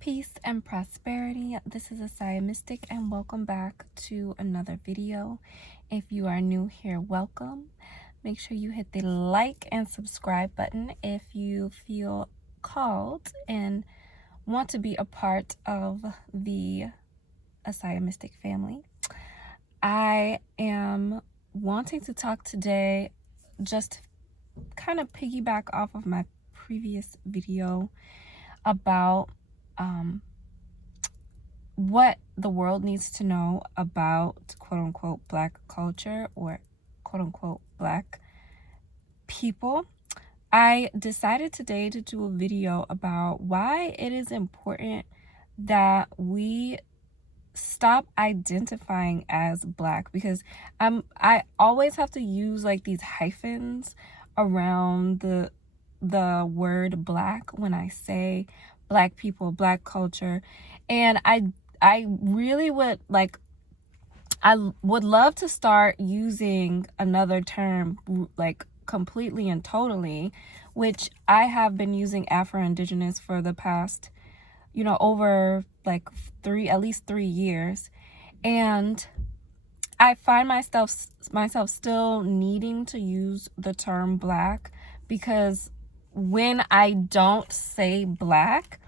Peace and prosperity. This is ESAIA Mystic, and welcome back to another video. If you are new here, welcome. Make sure you hit the like and subscribe button if you feel called and want to be a part of the ESAIA Mystic family. I am wanting to talk today, just kind of piggyback off of my previous video about what the world needs to know about quote-unquote Black culture or quote-unquote Black people. I decided today to do a video about why it is important that we stop identifying as Black, because I always have to use like these hyphens around the word Black when I say Black people, Black culture. And I really would love to start using another term, like completely and totally, which I have been using Afro-Indigenous for the past, over like at least 3 years. And I find myself still needing to use the term Black, because when I don't say Black,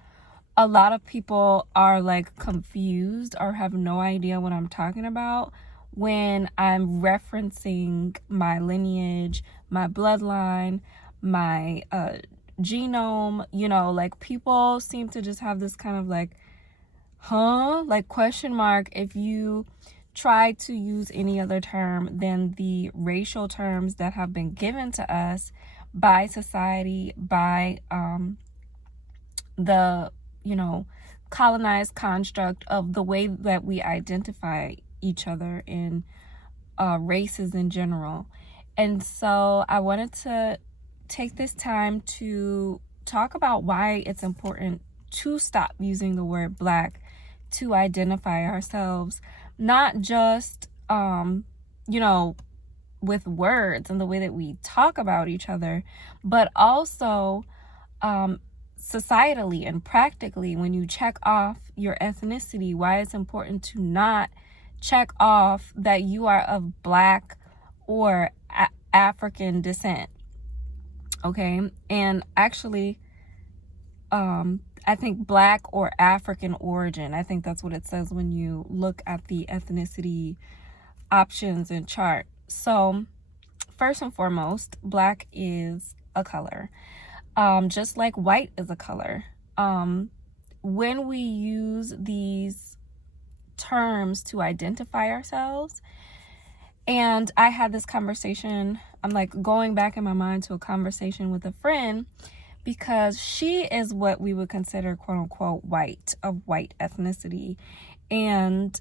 a lot of people are like confused or have no idea what I'm talking about when I'm referencing my lineage, my bloodline, my genome. Like people seem to just have this kind of like question mark if you try to use any other term than the racial terms that have been given to us by society, by the colonized construct of the way that we identify each other in races in general. And so I wanted to take this time to talk about why it's important to stop using the word Black to identify ourselves, not just with words and the way that we talk about each other, but also societally and practically. When you check off your ethnicity, why it's important to not check off that you are of Black or African descent. Okay. And actually, I think Black or African origin, I think that's what it says when you look at the ethnicity options and chart. So first and foremost, Black is a color, just like white is a color. When we use these terms to identify ourselves, and I had this conversation, I'm like going back in my mind to a conversation with a friend, because she is what we would consider quote unquote white, of white ethnicity. And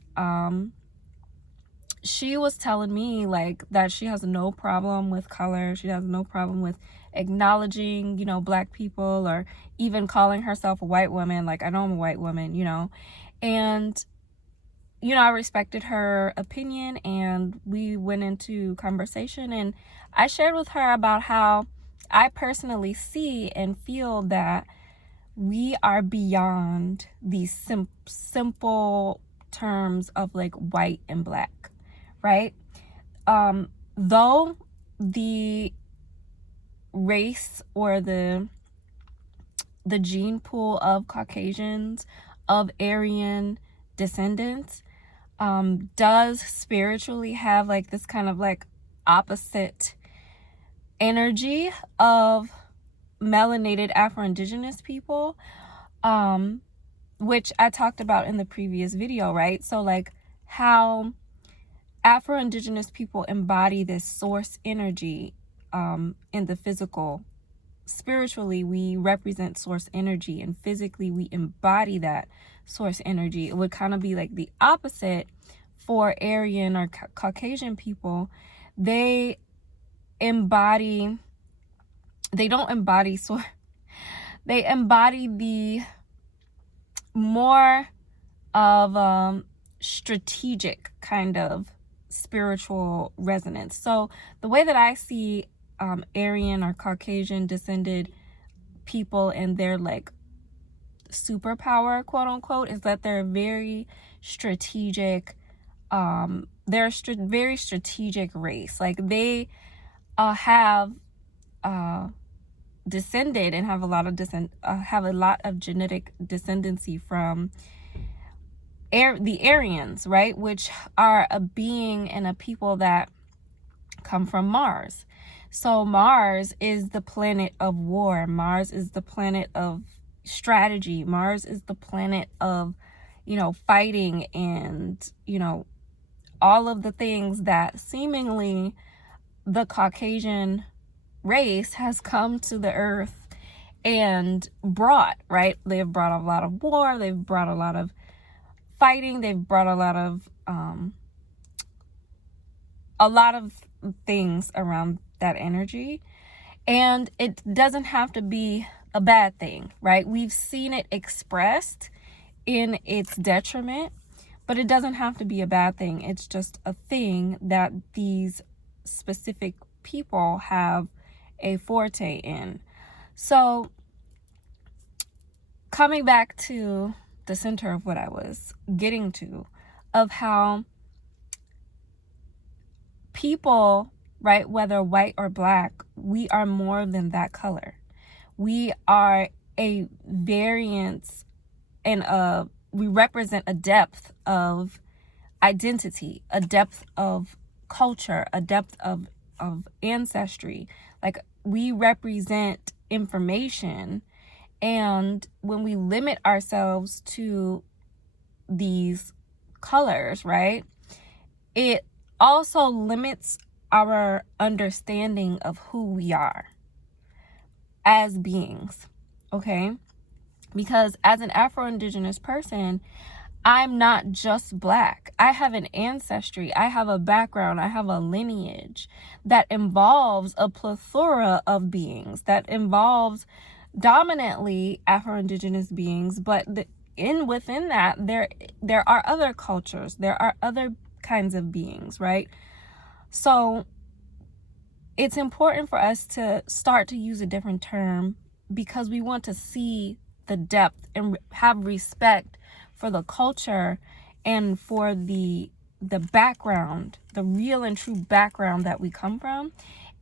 she was telling me like that she has no problem with color. She has no problem with acknowledging, Black people, or even calling herself a white woman. Like, I know I'm a white woman, and, I respected her opinion, and we went into conversation, and I shared with her about how I personally see and feel that we are beyond these simple terms of like white and Black, right? Though the race or the gene pool of Caucasians, of Aryan descendants, does spiritually have like this kind of like opposite energy of melanated Afro-Indigenous people, which I talked about in the previous video, right? So like how Afro-Indigenous people embody this source energy in the physical. Spiritually, we represent source energy, and physically we embody that source energy. It would kind of be like the opposite for Aryan or Caucasian people. They embody the more of strategic kind of spiritual resonance. So the way that I see Aryan or Caucasian descended people and their like superpower, quote unquote, is that they're very strategic. They're a very strategic race. Like they have descended and have a lot of genetic descendancy from the Aryans, right, which are a being and a people that come from Mars. So Mars is the planet of war. Mars is the planet of strategy. Mars is the planet of, fighting and, all of the things that seemingly the Caucasian race has come to the earth and brought, right? They've brought a lot of war. They've brought a lot of fighting. They've brought a lot of things around that energy. And it doesn't have to be a bad thing, right? We've seen it expressed in its detriment, but it doesn't have to be a bad thing. It's just a thing that these specific people have a forte in. So coming back to the center of what I was getting to, of how people, right, whether white or black, we are more than that color. We are a variance, and we represent a depth of identity, a depth of culture, a depth of ancestry. Like we represent information, and when we limit ourselves to these colors, right, it also limits our understanding of who we are as beings, okay? Because as an Afro-Indigenous person, I'm not just black. I have an ancestry. I have a background. I have a lineage that involves a plethora of beings, that involves dominantly Afro-Indigenous beings, but within that, there are other cultures. There are other kinds of beings, right? So it's important for us to start to use a different term because we want to see the depth and have respect for the culture and for the background, the real and true background that we come from.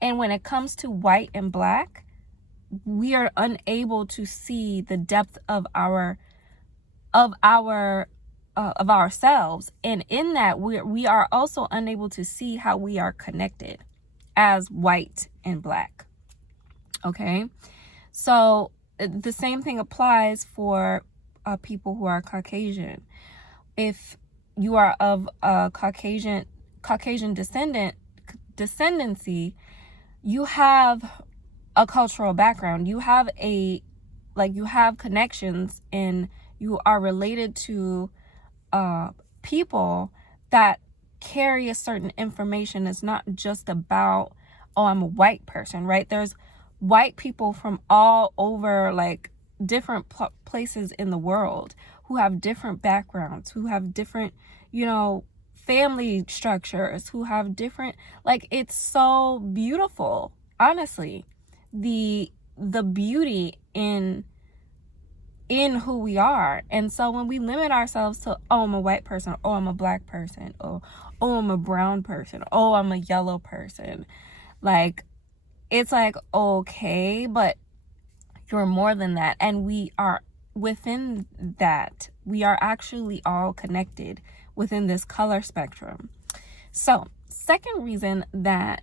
And when it comes to white and black, we are unable to see the depth of ourselves, and in that we are also unable to see how we are connected as white and black. Okay, so the same thing applies for people who are Caucasian. If you are of a Caucasian descendancy, you have a cultural background. You have connections, and you are related to people that carry a certain information. It's not just about, oh, I'm a white person, right? There's white people from all over, like different places in the world, who have different backgrounds, who have different, family structures, who have different, like, it's so beautiful, honestly, the beauty in who we are. And so when we limit ourselves to, oh, I'm a white person, oh, I'm a black person, oh, I'm a brown person, oh, I'm a yellow person, like, it's like, okay, but you're more than that. And we are within that. We are actually all connected within this color spectrum. So, second reason that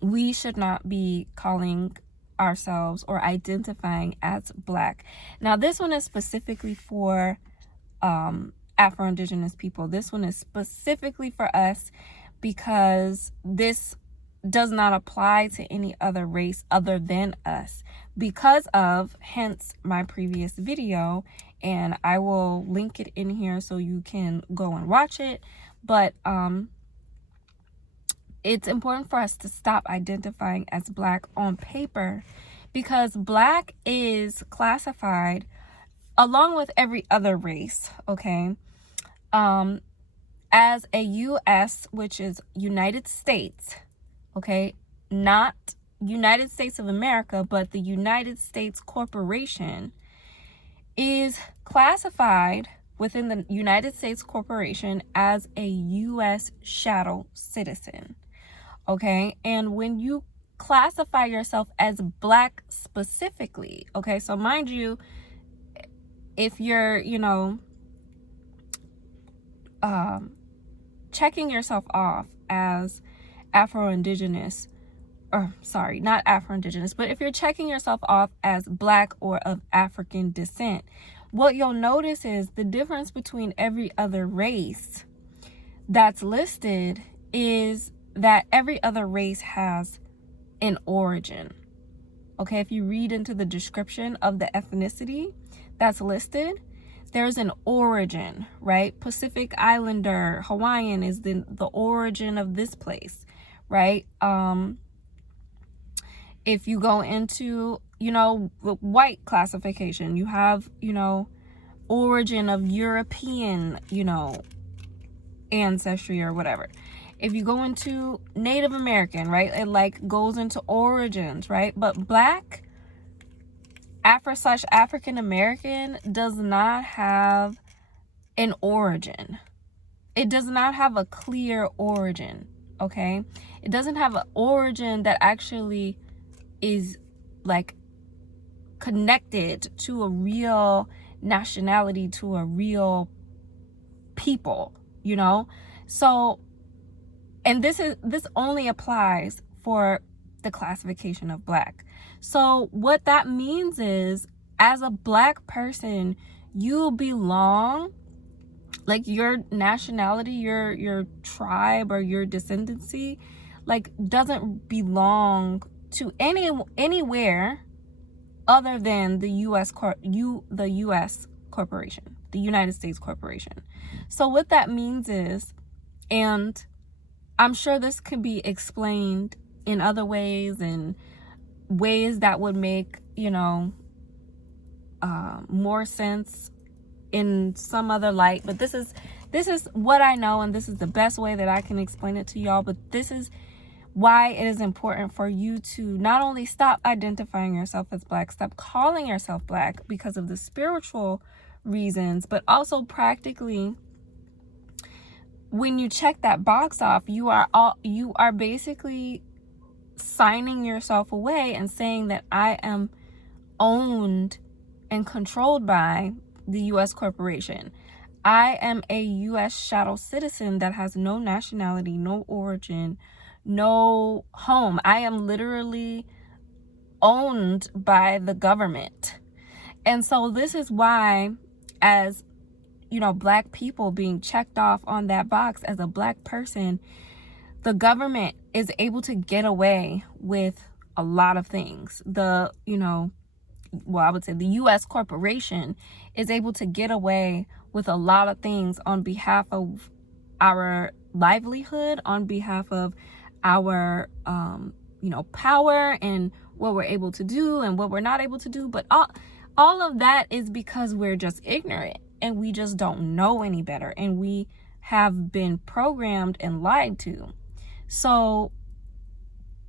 we should not be calling ourselves or identifying as black. Now, this one is specifically for Afro-Indigenous people. This one is specifically for us because this does not apply to any other race other than us, because of, hence my previous video, and I will link it in here so you can go and watch it. But it's important for us to stop identifying as black on paper, because black is classified along with every other race, okay, as a US, which is United States, okay, not United States of America, but the United States Corporation. is classified within the United States Corporation as a U.S. shadow citizen. Okay, and when you classify yourself as Black specifically, okay, so mind you, if you're, checking yourself off as Afro-Indigenous, or sorry, not Afro-Indigenous, but if you're checking yourself off as Black or of African descent, what you'll notice is the difference between every other race that's listed is that every other race has an origin. Okay, if you read into the description of the ethnicity that's listed, there's an origin, right? Pacific Islander, Hawaiian is the origin of this place, right? If you go into, the white classification, you have, origin of European, ancestry or whatever. If you go into Native American, right, it like goes into origins, right? But Black, African American does not have an origin. It does not have a clear origin, okay? It doesn't have an origin that actually is like connected to a real nationality, to a real people, So, and this only applies for the classification of Black. So what that means is, as a Black person, you belong, like your nationality, your tribe or your descendancy, like doesn't belong to anywhere other than the U.S. corporation, the United States corporation. So what that means is, and I'm sure this could be explained in other ways and ways that would make, more sense in some other light. But this is what I know, and this is the best way that I can explain it to y'all. But this is why it is important for you to not only stop identifying yourself as Black, stop calling yourself Black because of the spiritual reasons, but also practically, when you check that box off, you are basically signing yourself away and saying that I am owned and controlled by the U.S. corporation. I am a U.S. shadow citizen that has no nationality, no origin, no home. I am literally owned by the government. And so this is why, as Black people being checked off on that box as a Black person, the government is able to get away with a lot of things. I would say the U.S. corporation is able to get away with a lot of things on behalf of our livelihood, on behalf of our, power and what we're able to do and what we're not able to do. But all of that is because we're just ignorant and we just don't know any better, and we have been programmed and lied to. So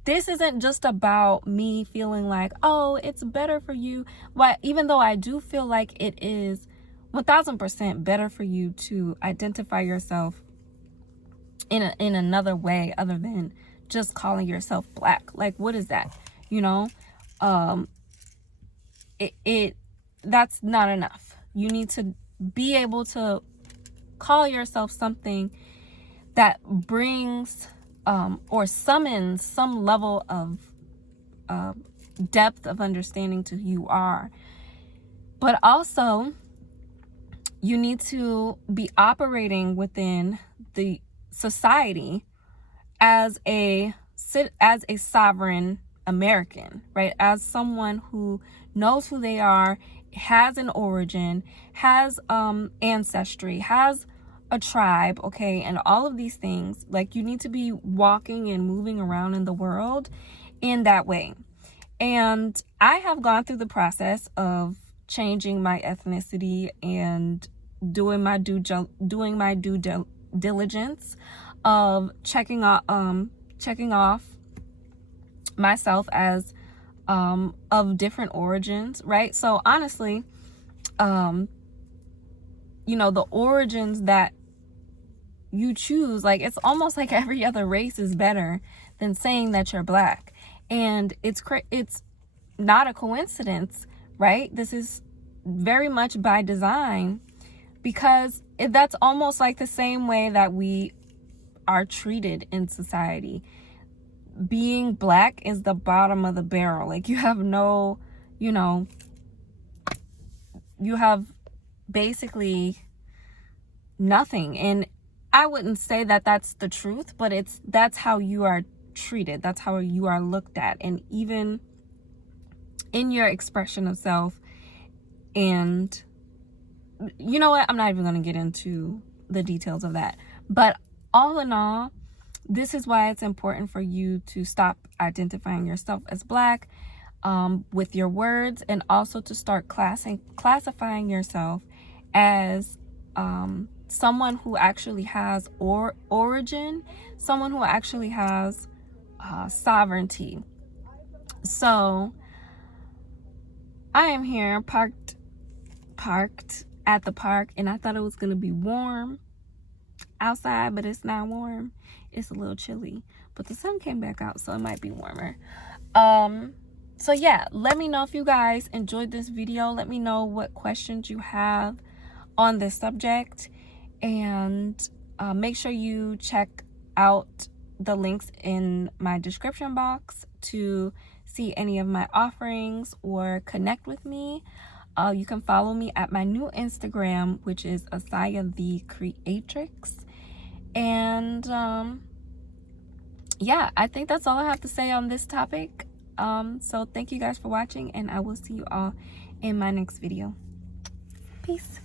this isn't just about me feeling like, oh, it's better for you. Why, even though I do feel like it is 1000% better for you to identify yourself in another way other than just calling yourself Black. Like, what is that? That's not enough. You need to be able to call yourself something that brings or summons some level of depth of understanding to who you are. But also, you need to be operating within the society as a sovereign American, right? As someone who knows who they are, has an origin, has ancestry, has a tribe, okay, and all of these things. Like, you need to be walking and moving around in the world in that way. And I have gone through the process of changing my ethnicity and doing my due diligence of checking off myself as of different origins, right? So honestly, you know, the origins that you choose. Like, it's almost like every other race is better than saying that you're black. And it's not a coincidence, right? This is very much by design, because that's almost like the same way that we are treated in society. Being black is the bottom of the barrel. Like, you have no, you know, you have basically nothing. And I wouldn't say that that's the truth, but that's how you are treated. That's how you are looked at. And even in your expression of self. And you know what? I'm not even going to get into the details of that. But all in all, this is why it's important for you to stop identifying yourself as black with your words, and also to start classifying yourself as someone who actually has origin, someone who actually has sovereignty. So I am here parked at the park, and I thought it was gonna be warm outside, but it's not warm. It's a little chilly, but the sun came back out, so it might be warmer. So yeah, let me know if you guys enjoyed this video. Let me know what questions you have on this subject, and make sure you check out the links in my description box to see any of my offerings or connect with me. You can follow me at my new Instagram, which is ESAIA the CREATRIX. And yeah, I think that's all I have to say on this topic. So thank you guys for watching, and I will see you all in my next video. Peace.